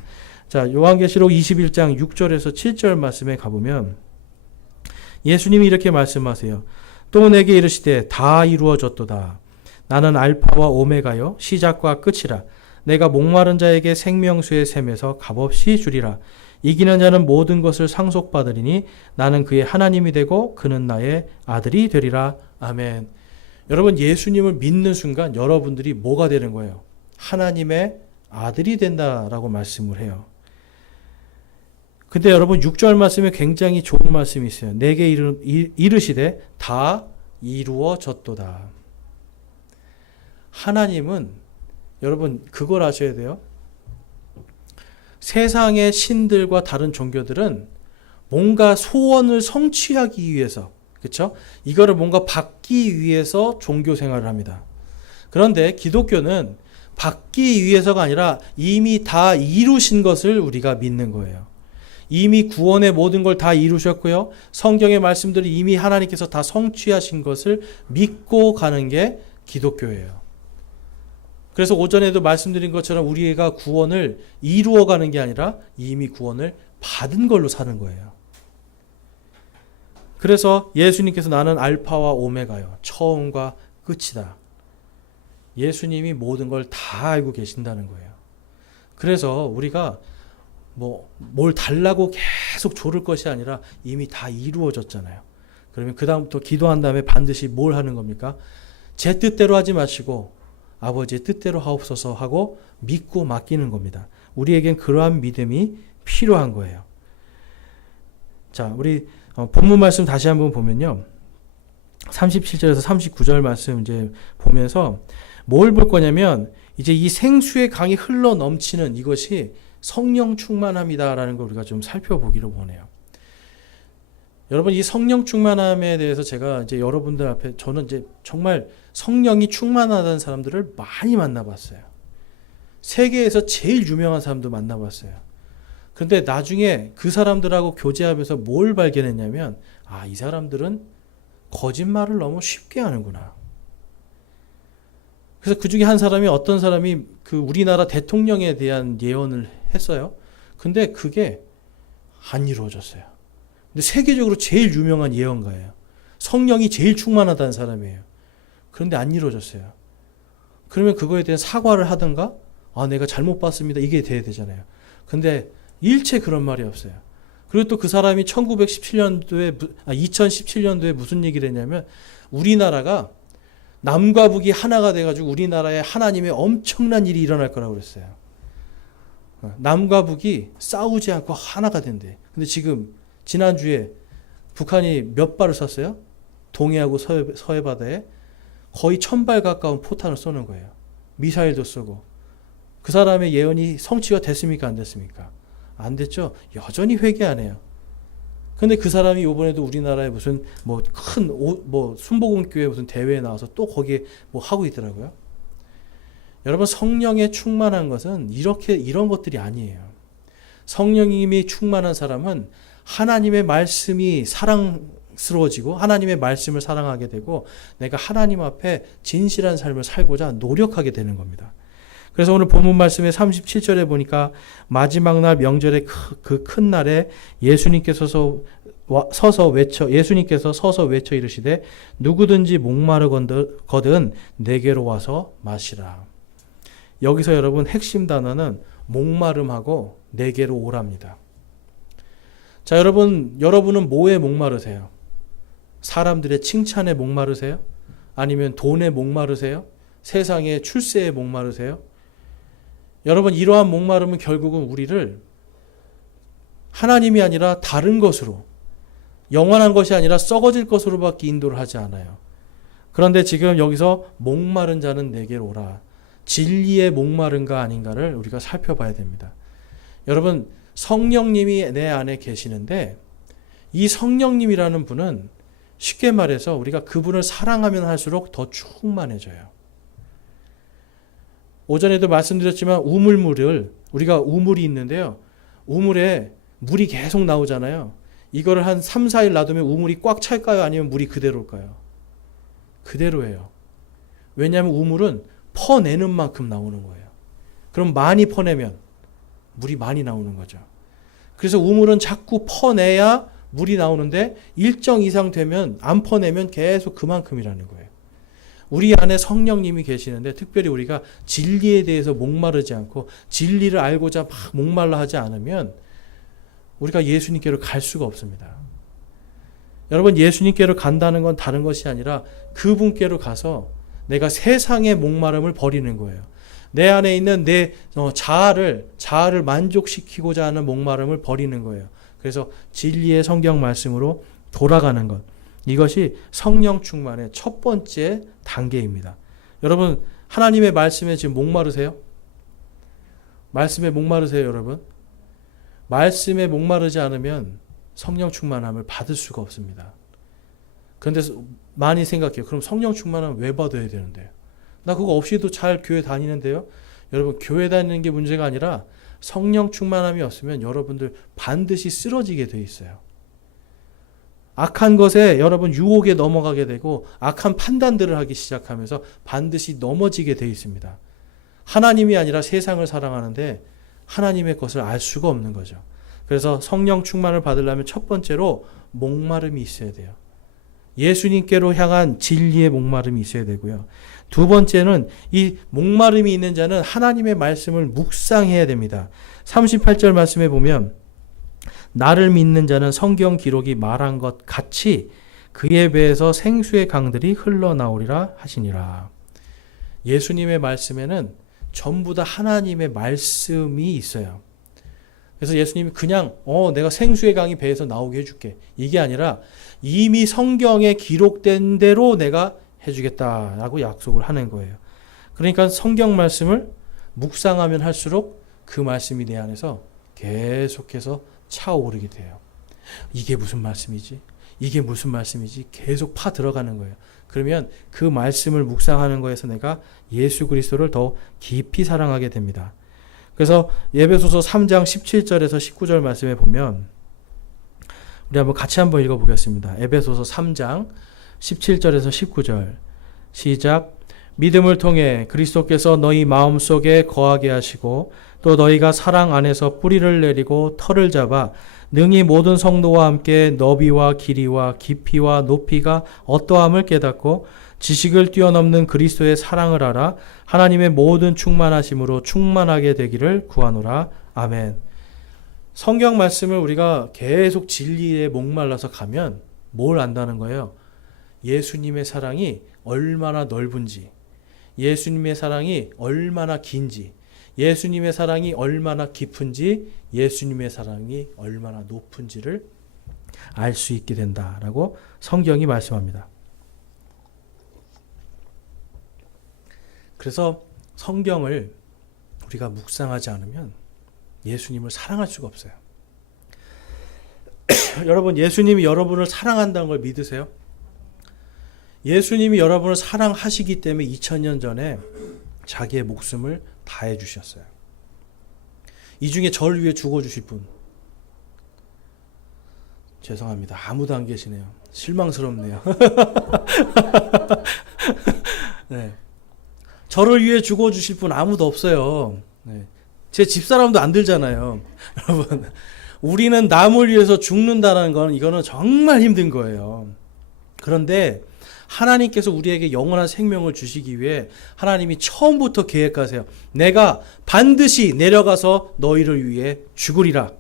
자, 요한계시록 21장 6절에서 7절 말씀에 가보면 예수님이 이렇게 말씀하세요. 또 내게 이르시되 다 이루어졌도다. 나는 알파와 오메가요 시작과 끝이라. 내가 목마른 자에게 생명수의 샘에서 값없이 주리라. 이기는 자는 모든 것을 상속받으리니 나는 그의 하나님이 되고 그는 나의 아들이 되리라. 아멘. 여러분 예수님을 믿는 순간 여러분들이 뭐가 되는 거예요? 하나님의 아들이 된다라고 말씀을 해요. 근데 여러분 6절 말씀에 굉장히 좋은 말씀이 있어요. 내게 이르시되 다 이루어졌도다. 하나님은 여러분 그걸 아셔야 돼요. 세상의 신들과 다른 종교들은 뭔가 소원을 성취하기 위해서 그렇죠? 이거를 뭔가 받기 위해서 종교 생활을 합니다. 그런데 기독교는 받기 위해서가 아니라 이미 다 이루신 것을 우리가 믿는 거예요. 이미 구원의 모든 걸 다 이루셨고요. 성경의 말씀들이 이미 하나님께서 다 성취하신 것을 믿고 가는 게 기독교예요. 그래서 오전에도 말씀드린 것처럼 우리가 구원을 이루어가는 게 아니라 이미 구원을 받은 걸로 사는 거예요. 그래서 예수님께서 나는 알파와 오메가요. 처음과 끝이다. 예수님이 모든 걸 다 알고 계신다는 거예요. 그래서 우리가 뭘 달라고 계속 조를 것이 아니라 이미 다 이루어졌잖아요. 그러면 그 다음부터 기도한 다음에 반드시 뭘 하는 겁니까? 제 뜻대로 하지 마시고 아버지의 뜻대로 하옵소서 하고 믿고 맡기는 겁니다. 우리에겐 그러한 믿음이 필요한 거예요. 자, 우리 본문 말씀 다시 한번 보면요. 37절에서 39절 말씀 이제 보면서 뭘 볼 거냐면 이제 이 생수의 강이 흘러 넘치는 이것이 성령 충만함이다라는 걸 우리가 좀 살펴보기를 원해요. 여러분 이 성령 충만함에 대해서 제가 이제 여러분들 앞에 저는 이제 정말 성령이 충만하다는 사람들을 많이 만나봤어요. 세계에서 제일 유명한 사람도 만나봤어요. 그런데 나중에 그 사람들하고 교제하면서 뭘 발견했냐면 이 사람들은 거짓말을 너무 쉽게 하는구나. 그래서 그 중에 한 사람이 어떤 사람이 그 우리나라 대통령에 대한 예언을 했어요. 근데 그게 안 이루어졌어요. 근데 세계적으로 제일 유명한 예언가예요. 성령이 제일 충만하다는 사람이에요. 그런데 안 이루어졌어요. 그러면 그거에 대한 사과를 하든가, 내가 잘못 봤습니다, 이게 돼야 되잖아요. 근데 일체 그런 말이 없어요. 그리고 또 그 사람이 2017년도에 무슨 얘기를 했냐면, 우리나라가 남과 북이 하나가 돼가지고 우리나라에 하나님의 엄청난 일이 일어날 거라고 그랬어요. 남과 북이 싸우지 않고 하나가 된대. 근데 지금 지난주에 북한이 몇 발을 쐈어요? 동해하고 서해 바다에 거의 1000발 가까운 포탄을 쏘는 거예요. 미사일도 쏘고. 그 사람의 예언이 성취가 됐습니까? 안 됐습니까? 안 됐죠? 여전히 회개 안 해요. 근데 그 사람이 이번에도 우리나라에 무슨 순복음교회 무슨 대회에 나와서 또 거기에 하고 있더라고요. 여러분, 성령에 충만한 것은 이런 것들이 아니에요. 성령님이 충만한 사람은 하나님의 말씀이 사랑스러워지고 하나님의 말씀을 사랑하게 되고 내가 하나님 앞에 진실한 삶을 살고자 노력하게 되는 겁니다. 그래서 오늘 본문 말씀의 37절에 보니까 마지막 날 명절의 그 큰 날에 예수님께서 서서 외쳐 이르시되 누구든지 목마르거든 내게로 와서 마시라. 여기서 여러분 핵심 단어는 목마름하고 내게로 오랍니다. 자, 여러분은 뭐에 목마르세요? 사람들의 칭찬에 목마르세요? 아니면 돈에 목마르세요? 세상의 출세에 목마르세요? 여러분, 이러한 목마름은 결국은 우리를 하나님이 아니라 다른 것으로, 영원한 것이 아니라 썩어질 것으로밖에 인도를 하지 않아요. 그런데 지금 여기서 목마른 자는 내게로 오라. 진리의 목마른가 아닌가를 우리가 살펴봐야 됩니다. 여러분, 성령님이 내 안에 계시는데 이 성령님이라는 분은 쉽게 말해서 우리가 그분을 사랑하면 할수록 더 충만해져요. 오전에도 말씀드렸지만 우리가 우물이 있는데요. 우물에 물이 계속 나오잖아요. 이거를 한 3, 4일 놔두면 우물이 꽉 찰까요? 아니면 물이 그대로일까요? 그대로예요. 왜냐하면 우물은 퍼내는 만큼 나오는 거예요. 그럼 많이 퍼내면 물이 많이 나오는 거죠. 그래서 우물은 자꾸 퍼내야 물이 나오는데 일정 이상 되면 안 퍼내면 계속 그만큼이라는 거예요. 우리 안에 성령님이 계시는데 특별히 우리가 진리에 대해서 목마르지 않고 진리를 알고자 막 목말라 하지 않으면 우리가 예수님께로 갈 수가 없습니다. 여러분, 예수님께로 간다는 건 다른 것이 아니라 그분께로 가서 내가 세상의 목마름을 버리는 거예요. 내 안에 있는 내 자아를 만족시키고자 하는 목마름을 버리는 거예요. 그래서 진리의 성경 말씀으로 돌아가는 것. 이것이 성령 충만의 첫 번째 단계입니다. 여러분, 하나님의 말씀에 지금 목마르세요? 말씀에 목마르세요, 여러분? 말씀에 목마르지 않으면 성령 충만함을 받을 수가 없습니다. 그런데 많이 생각해요. 그럼 성령 충만함 왜 받아야 되는데요? 나 그거 없이도 잘 교회 다니는데요. 여러분, 교회 다니는 게 문제가 아니라 성령 충만함이 없으면 여러분들 반드시 쓰러지게 돼 있어요. 악한 것에 여러분 유혹에 넘어가게 되고 악한 판단들을 하기 시작하면서 반드시 넘어지게 돼 있습니다. 하나님이 아니라 세상을 사랑하는데 하나님의 것을 알 수가 없는 거죠. 그래서 성령 충만을 받으려면 첫 번째로 목마름이 있어야 돼요. 예수님께로 향한 진리의 목마름이 있어야 되고요. 두 번째는 이 목마름이 있는 자는 하나님의 말씀을 묵상해야 됩니다. 38절 말씀에 보면 나를 믿는 자는 성경 기록이 말한 것 같이 그의 배에서 생수의 강들이 흘러나오리라 하시니라. 예수님의 말씀에는 전부 다 하나님의 말씀이 있어요. 그래서 예수님이 그냥 내가 생수의 강이 배에서 나오게 해줄게, 이게 아니라 이미 성경에 기록된 대로 내가 해주겠다라고 약속을 하는 거예요. 그러니까 성경 말씀을 묵상하면 할수록 그 말씀이 내 안에서 계속해서 차오르게 돼요. 이게 무슨 말씀이지? 이게 무슨 말씀이지? 계속 파 들어가는 거예요. 그러면 그 말씀을 묵상하는 거에서 내가 예수 그리스도를 더 깊이 사랑하게 됩니다. 그래서 에베소서 3장 17절에서 19절 말씀에 보면 우리 한번 같이 한번 읽어보겠습니다. 에베소서 3장 17절에서 19절 시작. 믿음을 통해 그리스도께서 너희 마음속에 거하게 하시고 또 너희가 사랑 안에서 뿌리를 내리고 털을 잡아 능히 모든 성도와 함께 너비와 길이와 깊이와 높이가 어떠함을 깨닫고 지식을 뛰어넘는 그리스도의 사랑을 알아 하나님의 모든 충만하심으로 충만하게 되기를 구하노라. 아멘. 성경 말씀을 우리가 계속 진리에 목말라서 가면 뭘 안다는 거예요? 예수님의 사랑이 얼마나 넓은지, 예수님의 사랑이 얼마나 긴지, 예수님의 사랑이 얼마나 깊은지, 예수님의 사랑이 얼마나 높은지를 알 수 있게 된다라고 성경이 말씀합니다. 그래서 성경을 우리가 묵상하지 않으면 예수님을 사랑할 수가 없어요. 여러분, 예수님이 여러분을 사랑한다는 걸 믿으세요? 예수님이 여러분을 사랑하시기 때문에 2000년 전에 자기의 목숨을 다해 주셨어요. 이 중에 저를 위해 죽어주실 분, 죄송합니다. 아무도 안 계시네요. 실망스럽네요. 네. 저를 위해 죽어주실 분 아무도 없어요. 네. 제 집사람도 안 들잖아요. 여러분, 우리는 남을 위해서 죽는다는 건 이거는 정말 힘든 거예요. 그런데 하나님께서 우리에게 영원한 생명을 주시기 위해 하나님이 처음부터 계획하세요. 내가 반드시 내려가서 너희를 위해 죽으리라.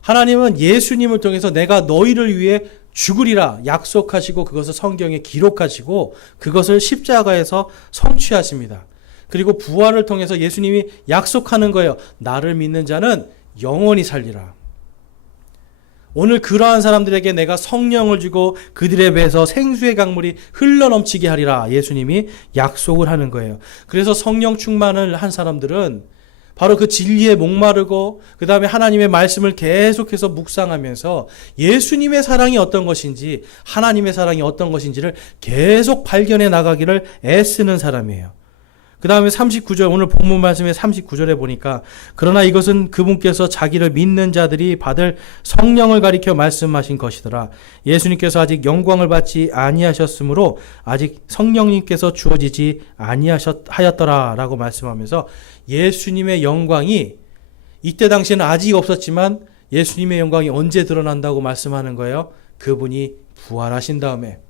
하나님은 예수님을 통해서 내가 너희를 위해 죽으리라 약속하시고 그것을 성경에 기록하시고 그것을 십자가에서 성취하십니다. 그리고 부활을 통해서 예수님이 약속하는 거예요. 나를 믿는 자는 영원히 살리라. 오늘 그러한 사람들에게 내가 성령을 주고 그들의 배에서 생수의 강물이 흘러넘치게 하리라. 예수님이 약속을 하는 거예요. 그래서 성령 충만을 한 사람들은 바로 그 진리에 목마르고 그 다음에 하나님의 말씀을 계속해서 묵상하면서 예수님의 사랑이 어떤 것인지 하나님의 사랑이 어떤 것인지를 계속 발견해 나가기를 애쓰는 사람이에요. 그 다음에 39절, 오늘 본문 말씀의 39절에 보니까 그러나 이것은 그분께서 자기를 믿는 자들이 받을 성령을 가리켜 말씀하신 것이더라. 예수님께서 아직 영광을 받지 아니하셨으므로 아직 성령님께서 주어지지 아니하였더라 라고 말씀하면서 예수님의 영광이 이때 당시에는 아직 없었지만 예수님의 영광이 언제 드러난다고 말씀하는 거예요? 그분이 부활하신 다음에.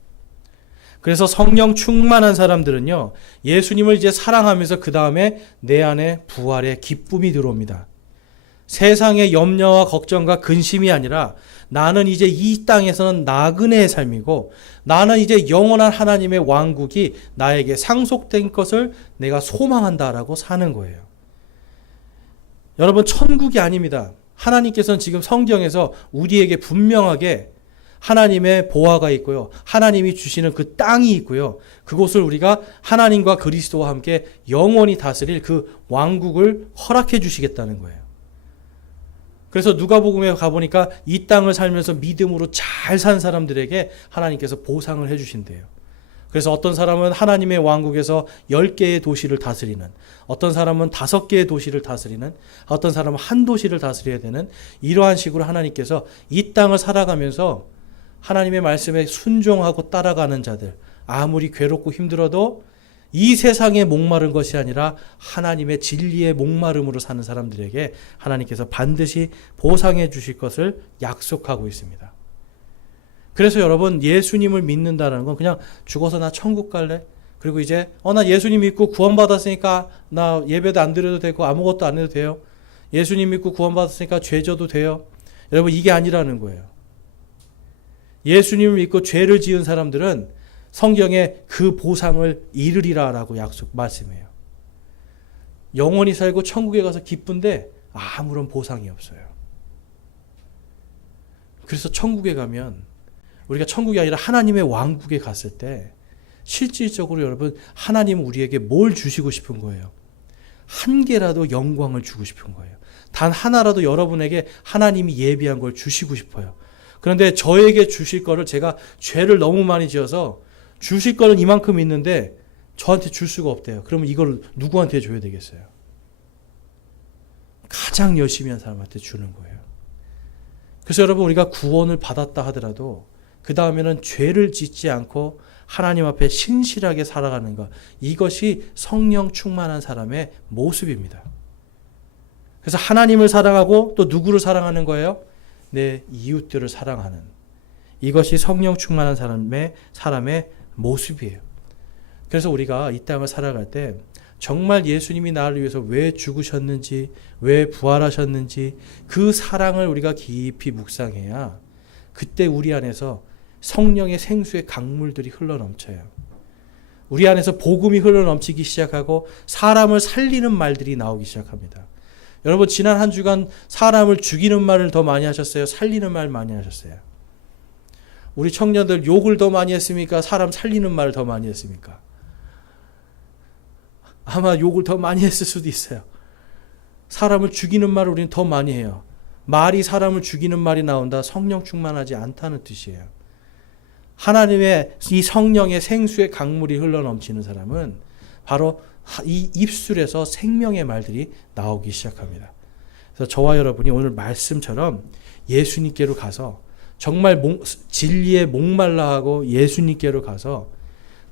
그래서 성령 충만한 사람들은요, 예수님을 이제 사랑하면서 그 다음에 내 안에 부활의 기쁨이 들어옵니다. 세상의 염려와 걱정과 근심이 아니라 나는 이제 이 땅에서는 나그네의 삶이고 나는 이제 영원한 하나님의 왕국이 나에게 상속된 것을 내가 소망한다라고 사는 거예요. 여러분, 천국이 아닙니다. 하나님께서는 지금 성경에서 우리에게 분명하게 하나님의 보화가 있고요. 하나님이 주시는 그 땅이 있고요. 그곳을 우리가 하나님과 그리스도와 함께 영원히 다스릴 그 왕국을 허락해 주시겠다는 거예요. 그래서 누가복음에 가보니까 이 땅을 살면서 믿음으로 잘 산 사람들에게 하나님께서 보상을 해 주신대요. 그래서 어떤 사람은 하나님의 왕국에서 10개의 도시를 다스리는, 어떤 사람은 5개의 도시를 다스리는, 어떤 사람은 한 도시를 다스려야 되는 이러한 식으로 하나님께서 이 땅을 살아가면서 하나님의 말씀에 순종하고 따라가는 자들, 아무리 괴롭고 힘들어도 이 세상에 목마른 것이 아니라 하나님의 진리의 목마름으로 사는 사람들에게 하나님께서 반드시 보상해 주실 것을 약속하고 있습니다. 그래서 여러분, 예수님을 믿는다는 건 그냥 죽어서 나 천국 갈래? 그리고 이제 나 예수님 믿고 구원받았으니까 나 예배도 안 드려도 되고 아무것도 안 해도 돼요. 예수님 믿고 구원받았으니까 죄 져도 돼요. 여러분, 이게 아니라는 거예요. 예수님을 믿고 죄를 지은 사람들은 성경에 그 보상을 이르리라라고 말씀해요. 영원히 살고 천국에 가서 기쁜데 아무런 보상이 없어요. 그래서 천국에 가면 우리가 천국이 아니라 하나님의 왕국에 갔을 때 실질적으로 여러분, 하나님은 우리에게 뭘 주시고 싶은 거예요? 한 개라도 영광을 주고 싶은 거예요. 단 하나라도 여러분에게 하나님이 예비한 걸 주시고 싶어요. 그런데 저에게 주실 거를 제가 죄를 너무 많이 지어서 주실 거는 이만큼 있는데 저한테 줄 수가 없대요. 그러면 이걸 누구한테 줘야 되겠어요? 가장 열심히 한 사람한테 주는 거예요. 그래서 여러분, 우리가 구원을 받았다 하더라도 그 다음에는 죄를 짓지 않고 하나님 앞에 신실하게 살아가는 것, 이것이 성령 충만한 사람의 모습입니다. 그래서 하나님을 사랑하고 또 누구를 사랑하는 거예요? 내 이웃들을 사랑하는, 이것이 성령 충만한 사람의 모습이에요. 그래서 우리가 이 땅을 살아갈 때 정말 예수님이 나를 위해서 왜 죽으셨는지, 왜 부활하셨는지 그 사랑을 우리가 깊이 묵상해야 그때 우리 안에서 성령의 생수의 강물들이 흘러넘쳐요. 우리 안에서 복음이 흘러넘치기 시작하고 사람을 살리는 말들이 나오기 시작합니다. 여러분, 지난 한 주간 사람을 죽이는 말을 더 많이 하셨어요? 살리는 말 많이 하셨어요? 우리 청년들 욕을 더 많이 했습니까? 사람 살리는 말을 더 많이 했습니까? 아마 욕을 더 많이 했을 수도 있어요. 사람을 죽이는 말을 우리는 더 많이 해요. 말이 사람을 죽이는 말이 나온다. 성령 충만하지 않다는 뜻이에요. 하나님의 이 성령의 생수의 강물이 흘러넘치는 사람은 바로 이 입술에서 생명의 말들이 나오기 시작합니다. 그래서 저와 여러분이 오늘 말씀처럼 예수님께로 가서 정말 진리에 목말라하고 예수님께로 가서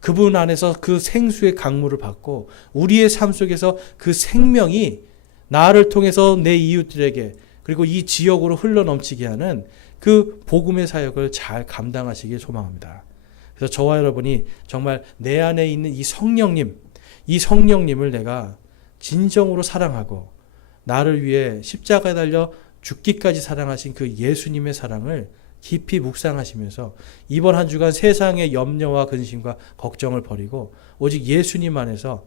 그분 안에서 그 생수의 강물을 받고 우리의 삶 속에서 그 생명이 나를 통해서 내 이웃들에게 그리고 이 지역으로 흘러넘치게 하는 그 복음의 사역을 잘 감당하시길 소망합니다. 그래서 저와 여러분이 정말 내 안에 있는 이 성령님을 내가 진정으로 사랑하고 나를 위해 십자가에 달려 죽기까지 사랑하신 그 예수님의 사랑을 깊이 묵상하시면서 이번 한 주간 세상의 염려와 근심과 걱정을 버리고 오직 예수님 안에서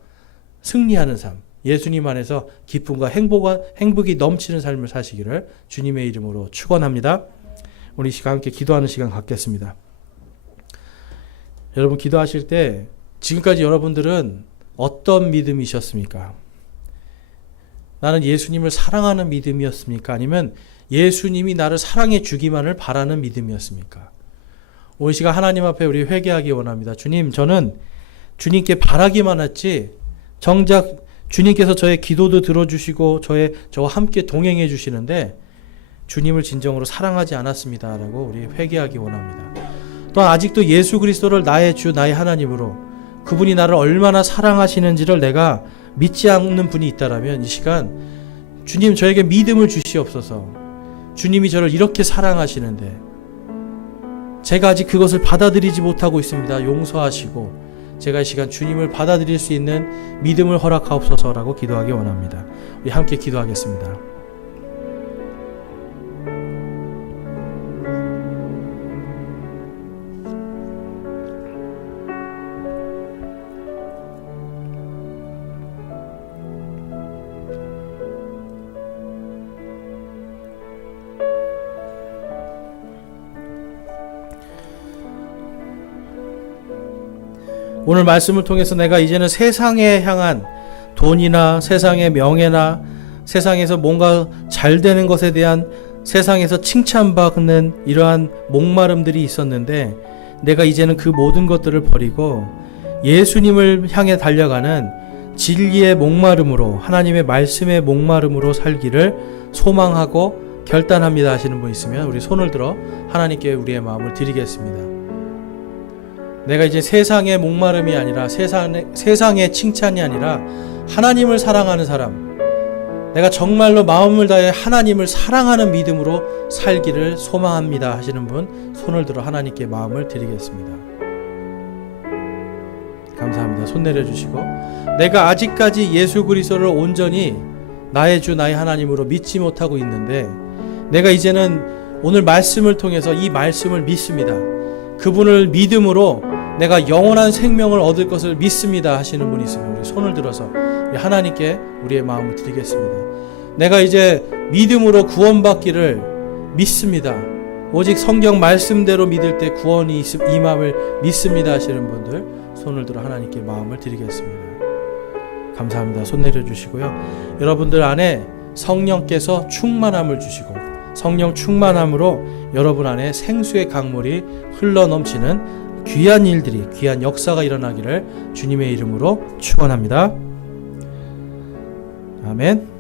승리하는 삶, 예수님 안에서 기쁨과 행복이 넘치는 삶을 사시기를 주님의 이름으로 축원합니다. 우리 이 시간 함께 기도하는 시간 갖겠습니다. 여러분, 기도하실 때 지금까지 여러분들은 어떤 믿음이셨습니까? 나는 예수님을 사랑하는 믿음이었습니까? 아니면 예수님이 나를 사랑해 주기만을 바라는 믿음이었습니까? 오늘 시간 하나님 앞에 우리 회개하기 원합니다. 주님, 저는 주님께 바라기만 했지 정작 주님께서 저의 기도도 들어주시고 저와 함께 동행해 주시는데 주님을 진정으로 사랑하지 않았습니다. 라고 우리 회개하기 원합니다. 또한 아직도 예수 그리스도를 나의 주, 나의 하나님으로 그분이 나를 얼마나 사랑하시는지를 내가 믿지 않는 분이 있다라면 이 시간 주님, 저에게 믿음을 주시옵소서. 주님이 저를 이렇게 사랑하시는데 제가 아직 그것을 받아들이지 못하고 있습니다. 용서하시고 제가 이 시간 주님을 받아들일 수 있는 믿음을 허락하옵소서라고 기도하기 원합니다. 우리 함께 기도하겠습니다. 오늘 말씀을 통해서 내가 이제는 세상에 향한 돈이나 세상의 명예나 세상에서 뭔가 잘 되는 것에 대한 세상에서 칭찬받는 이러한 목마름들이 있었는데 내가 이제는 그 모든 것들을 버리고 예수님을 향해 달려가는 진리의 목마름으로, 하나님의 말씀의 목마름으로 살기를 소망하고 결단합니다 하시는 분 있으면 우리 손을 들어 하나님께 우리의 마음을 드리겠습니다. 내가 이제 세상의 목마름이 아니라 세상의 칭찬이 아니라 하나님을 사랑하는 사람, 내가 정말로 마음을 다해 하나님을 사랑하는 믿음으로 살기를 소망합니다 하시는 분 손을 들어 하나님께 마음을 드리겠습니다. 감사합니다. 손 내려주시고, 내가 아직까지 예수 그리스도를 온전히 나의 주 나의 하나님으로 믿지 못하고 있는데 내가 이제는 오늘 말씀을 통해서 이 말씀을 믿습니다. 그분을 믿음으로 내가 영원한 생명을 얻을 것을 믿습니다 하시는 분이 있으면 우리 손을 들어서 하나님께 우리의 마음을 드리겠습니다. 내가 이제 믿음으로 구원받기를 믿습니다. 오직 성경 말씀대로 믿을 때 구원이 임함을 믿습니다 하시는 분들 손을 들어 하나님께 마음을 드리겠습니다. 감사합니다. 손 내려주시고요. 여러분들 안에 성령께서 충만함을 주시고 성령 충만함으로 여러분 안에 생수의 강물이 흘러넘치는 귀한 일들이, 귀한 역사가 일어나기를 주님의 이름으로 축원합니다. 아멘.